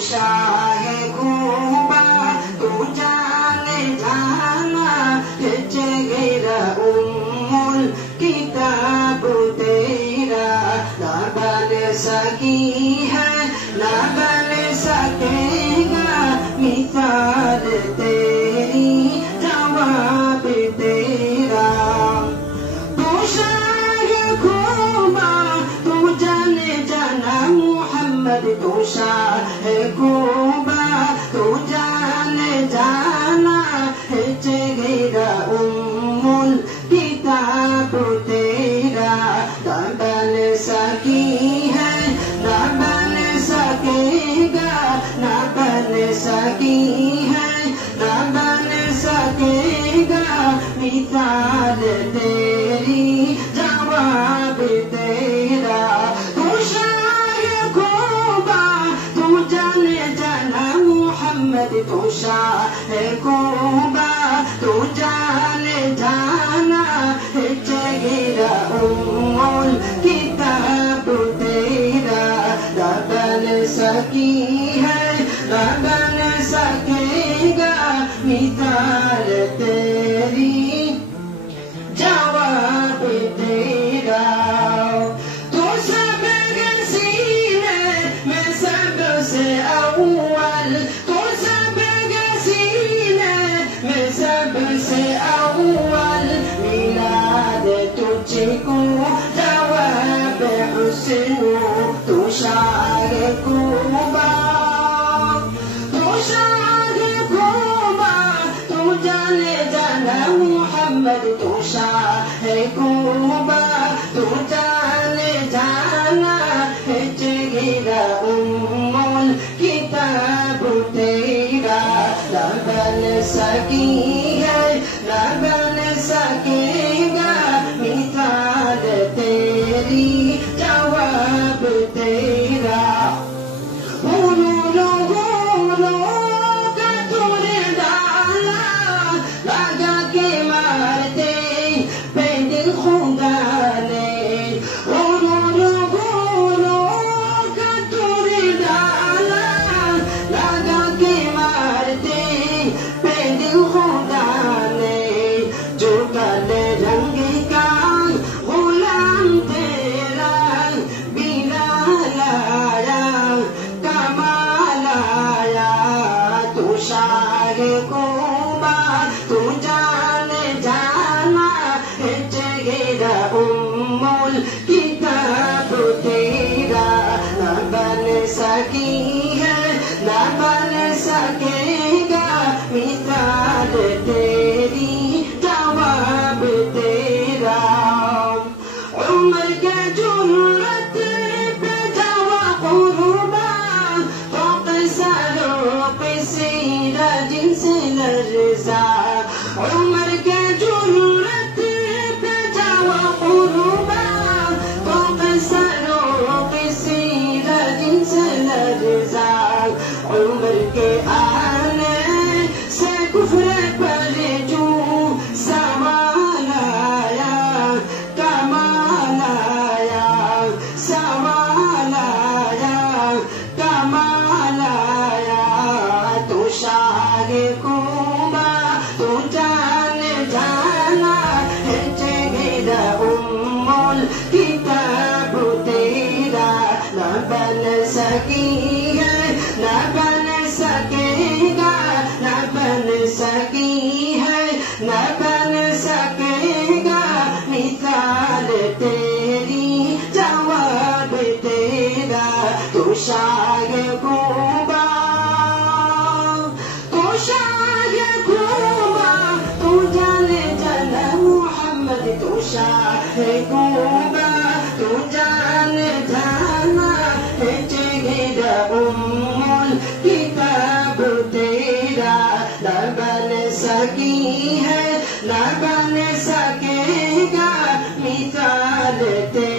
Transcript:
شاہ خوبا تو جانے جانا چہرہ کتاب تیرا نہ بن سکی ہے نہ بن سکے گا مثال تیری جواب تیرا تو شاہ خوبا تو جانے جانا محمد تو شاہ خوبا تو جانے جانا چہرہ کتاب تیرا نہ بن سکی ہے نہ بن سکے گا نہ بن سکی ہے نہ بن سکے گا مثال تیری جواب تیرا تو شاہ خوبا تو جانے جانا محمد تو شاہ خوبا تو جانے جانا چہرہ کتاب تیرا نہ بن سکی ہے نہ بن سکے گا مثال تیری جواب تیرا تو سب کے سینے میں سب سے اول تو سب کے سینے میں سب سے اول میلاد تجھ کو جواب حسن تو شاہ خوبا تو شاہ خوبا تو جانے جانا محمد تو شاہ خوبا تو جانے جانا چہرہ کتاب تیرا نہ بن سکی ہے نہ بن سکے گا مثال تیری جواب تیرا کا تور ڈالا لگا کے مارتے پہ دل خدا نے کا تور ڈالا لگا کے مارتے پہ دل خدا نے جو کل رنگ کا غلام تیرا بنا لایا کمال آیا تو شاہ خوبا تو جانے جانا چہرہ کتاب تیرا نہ بن سکی ہے نہ بن سکے گا مثال تیری جواب تیرا عمر کے جرت پہ جوا قربا فوق سروں پہ سیرا جن سے لرزا عمر کے جرت پہ جوا قربا فوق سروں پہ سیرا جن سے لرزا عمر کے آنے سے کفر پر جو سوال آیا کمال آیا سوال آیا کمال آیا تو شاہ خوبا تو جانے جانا چہرہ کتاب تیرا نہ بن سکی ہے نہ بن سکے گا نہ بن سکی ہے نہ بن سکے گا مثال تیری جواب تیرا تو شاہ خوبا تو شاہ خوبا تو جانے جانا محمد تو شاہ خوبا تو جانے جانا چہرہ کتاب تیرا نہ بن سکی ہے نہ بن سکے گا مثال تیرا